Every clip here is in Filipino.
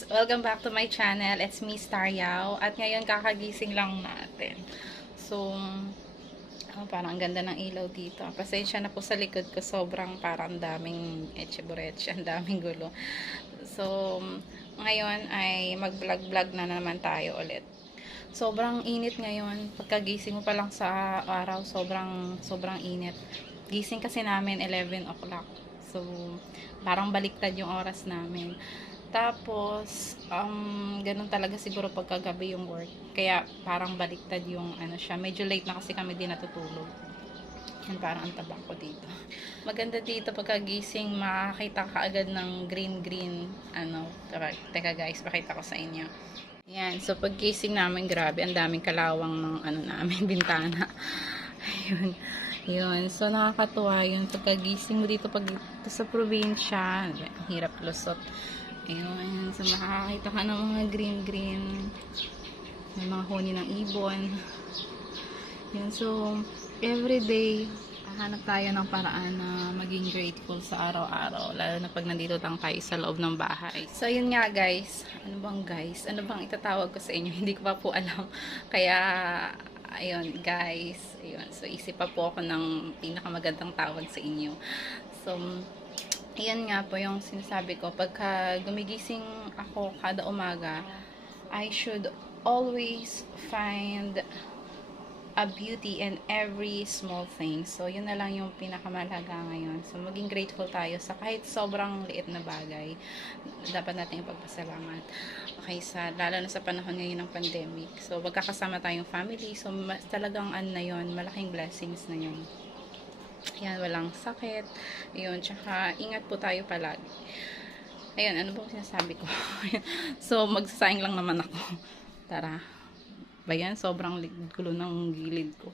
guys! Welcome back to my channel. It's me, Star Yao. At ngayon kakagising lang natin. So, parang ang ganda ng ilaw dito. Pasensya na po sa likod ko. Sobrang parang daming etche-buretche. Ang daming gulo. So, ngayon ay mag-vlog-vlog na naman tayo ulit. Sobrang init ngayon. Pagkagising mo pa lang sa araw, sobrang init. Gising kasi namin 11 o'clock. So, parang baliktad yung oras namin. Tapos, ganun talaga siguro pagkagabi yung work. Kaya, parang baliktad yung ano siya. Medyo late na kasi kami din natutulog. Yan, parang ang taba ko dito. Maganda dito pagkagising, makakita ka agad ng green, ano. Teka guys, pakita ko sa inyo. Yan, so paggising namin, grabe, ang daming kalawang ng ano namin, bintana. Ayun. Yun. So, nakakatuwa yun. Pagkagising mo dito sa probinsya, hirap lusot. Ayun. So, makakakita ka ng mga green. May mga huni ng ibon. Yun. So, everyday, hanap tayo ng paraan na maging grateful sa araw-araw. Lalo na pag nandito lang tayo sa loob ng bahay. So, yun nga guys. Ano bang itatawag ko sa inyo? Hindi ko pa po alam. Kaya, ayun guys, ayun. So isip pa po ako ng pinakamagandang tawag sa inyo. So ayan nga po yung sinasabi ko, pagka gumigising ako kada umaga, I should always find a beauty in every small thing. So yun na lang yung pinakamalaga ngayon. So maging grateful tayo sa kahit sobrang liit na bagay. Dapat natin ipagpasalamat. Okay, lalo na sa panahon ngayon ng pandemic. So magkakasama tayong family. So talagang ano na yun, malaking blessings na yun. Yan, walang sakit. Ayun, tsaka ingat po tayo palagi. Ayun, ano bang sinasabi ko? So magsasaing lang naman ako. Tara. Bayan, sobrang gulo ng gilid ko.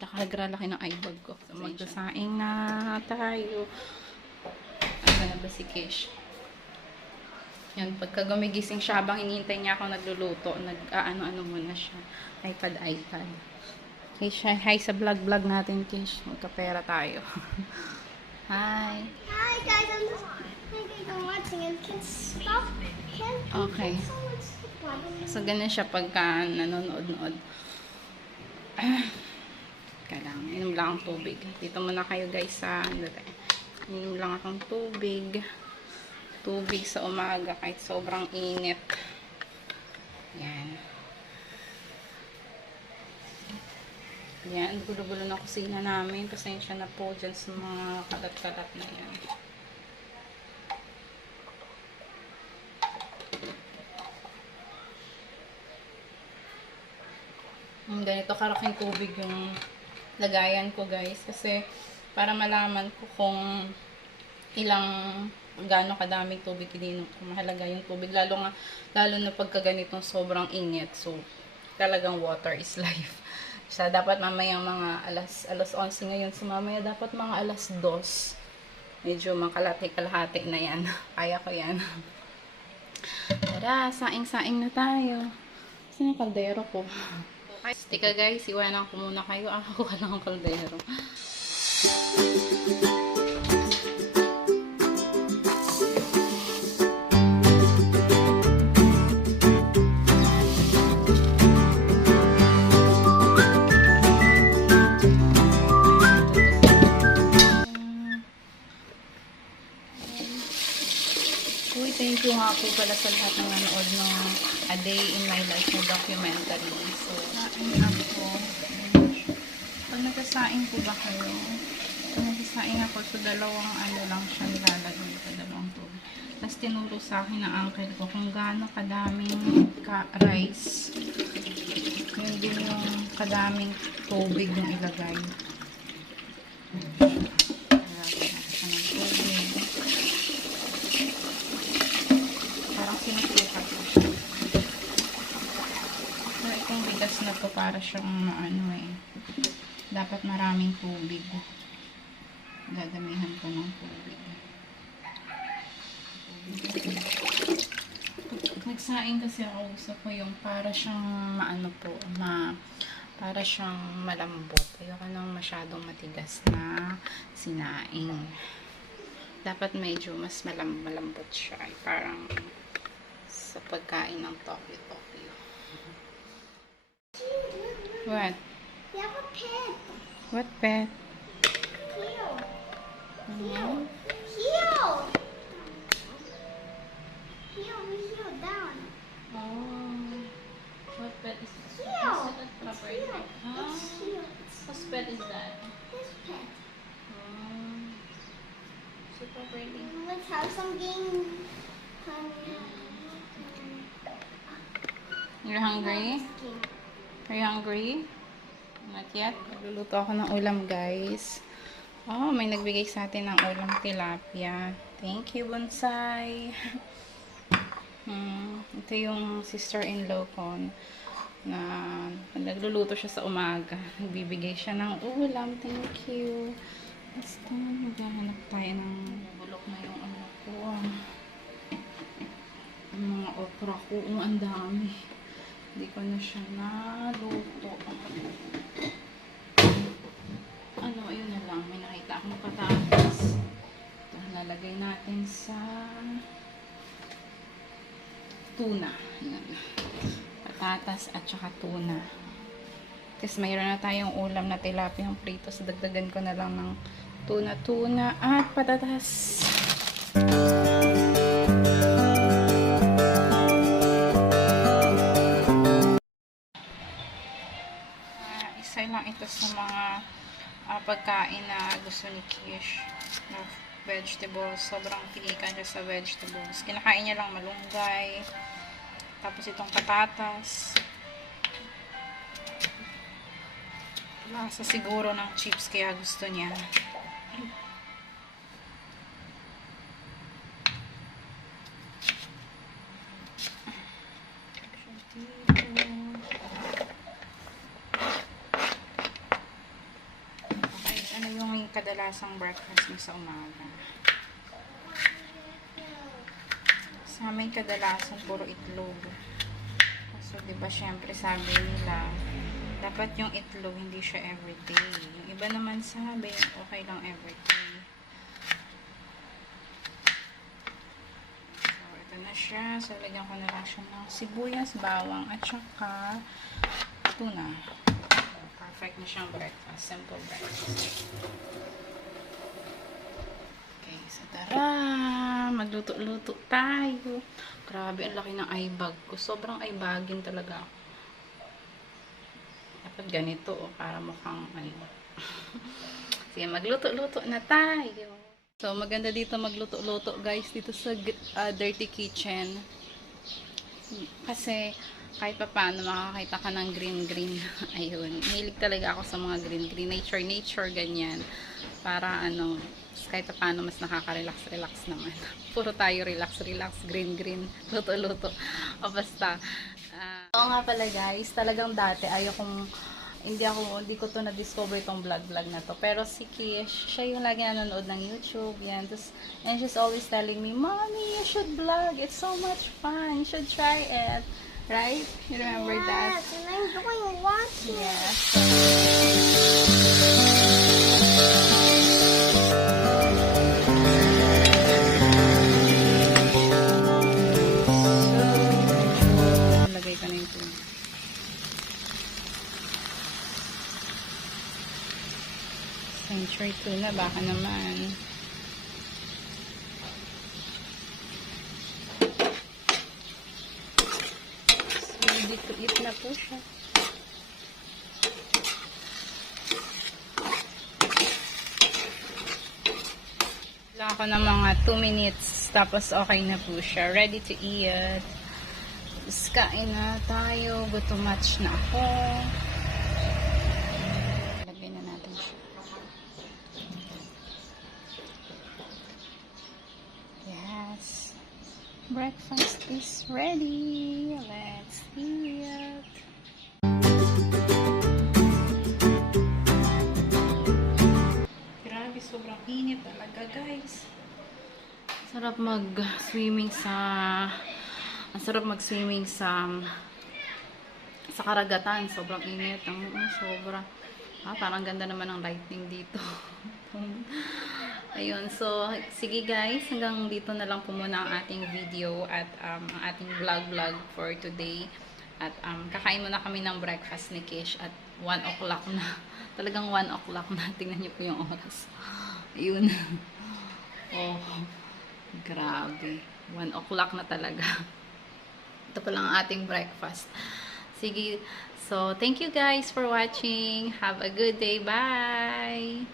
Nakagralaki ng eyebag ko. So, magsasaing na tayo. Ano na ba si Kish? Yan, pagka gumigising siya, habang hinihintay niya ako nagluluto, nag-ano-ano muna siya. iPad. Kish, hi sa vlog natin, Kish. Magkapera tayo. Hi. Hi guys, I'm watching and can stop. Okay. So, ganun siya pagka nanonood-nood. Kailangan, inom lang ang tubig. Dito muna kayo guys sa, inom lang akong tubig. Tubig sa umaga kahit sobrang init. Yan. Yan, gulo-gulo na kusina namin. Pasensya na po dyan sa mga kalat-kalat na yan. Ganito karaking tubig yung lagayan ko guys, kasi para malaman ko kung gaano kadaming tubig ininom ko. Mahalaga yung tubig, lalo na pagka ganitong sobrang init. So talagang water is life. So dapat mamaya mga alas 11 ngayon, so mamaya dapat mga alas 2. Medyo makalahati na yan. Kaya ko yan. Tara, saing-saing na tayo. Saan yung kaldero ko? Teka guys, iwanan ko muna kayo. Ako lang ang kaldero. Uy, thank you nga po pala sa lahat ng nanood ng A Day in My Life na documentary. So, saing ako. Pag nagsasaing po ba kayo? Pag nagsasaing ako, so dalawang ano lang siya nilalagay ko, dalawang tubig. Tapos tinuro sa akin ng uncle ko kung gaano kadaming rice. Yun din yung kadaming tubig yung ilagay. Sinusukat ko siya. So, itong bigas na to para siyang ano dapat maraming tubig. Dadamihan ko ng tubig. Nagsaing kasi ako, gusto ko yung para siyang para siyang malambot. Ayoko nang masyadong matigas na sinaing. Dapat medyo mas malambot siya. Parang sa pagkain ng Tokyo. Look. What? You have a pet. What pet? Heel. Mm. Heel. Heel. Heel down. Oh. What pet is this? Heel. Is it a proper Heel. name? Huh? It's heel. It's Whose pet is that? his pet. Super pretty. Let's have some game. You're hungry? Are you hungry? Not yet. Nagluluto ako ng ulam, guys. Oh, may nagbigay sa atin ng ulam tilapia. Thank you, Bonsai. Ito yung sister-in-law ko na nagluluto siya sa umaga. Nagbibigay siya ng ulam. Thank you. Basta, maghahanap tayo ng bulok na yung ano ko. Ang mga okra ko. Ang dami. Hindi ko na siya naluto. Ano, ayun na lang. May nakita akong patatas. Ito, lalagay natin sa tuna. Ayan. Patatas at saka tuna. Kasi mayroon na tayong ulam na tilapia yung prito. So, dagdagan ko na lang ng tuna at patatas. Isa lang ito sa mga pagkain na gusto ni Kish na vegetables. Sobrang pilikan siya sa vegetables. Kinakain niya lang malunggay. Tapos itong patatas. Lasa siguro ng chips kaya gusto niya. Okay, ano yung kadalasang breakfast mo sa umaga? Sa amin kadalasan puro itlog. So, diba syempre sabi nila dapat yung itlog, hindi siya everyday. Yung iba naman sabi, okay lang everyday. So, ito na siya. So, lagyan ko na lang siya ng sibuyas, bawang, at saka tuna. Perfect na siyang breakfast. Simple breakfast. Okay, so tara! Magluto-luto tayo. Grabe, ang laki ng eye bag ko. Sobrang eye bagin talaga ako. Dapat ganito, para mukhang ano. Sige, magluto-luto na tayo. So, maganda dito magluto-luto, guys, dito sa dirty kitchen. Kasi, kahit pa paano, makakita ka ng green-green. Ayun. Hilig talaga ako sa mga green-green. Nature, ganyan. Para, ano, kahit pa paano, mas nakaka-relax naman. Puro tayo relax, green-green, luto-luto. O basta, oo nga pala guys, talagang dati hindi ko to na-discover itong vlog na to. Pero si Kish, siya yung lagi nanonood ng YouTube, yan. And she's always telling me, Mommy, you should vlog. It's so much fun. You should try it. Right? You remember that? Yes, and I'm doing watching. Yes. Lagay ko na yung tuna. Century tuna, baka naman. So, ready to eat na po siya. Lang ako ng mga 2 minutes, tapos okay na po siya. Ready to eat. Tapos kain na tayo. Gutom match na ako. Lagay na natin siya. Yes. Breakfast is ready. Let's eat. Grabe, sobrang init talaga, guys. Sarap mag-swimming sa karagatan. Sobrang init. Sobra. Parang ganda naman ng lighting dito. Ayun, so sige guys, hanggang dito na lang po muna ang ating video at ang ating vlog for today. At kakain muna kami ng breakfast ni Kish at 1 o'clock na. Talagang 1 o'clock na. Tingnan niyo po yung oras. Ayun. Oh, grabe. 1 o'clock na talaga. Ito pa lang ang ating breakfast. Sige, so thank you guys for watching. Have a good day. Bye!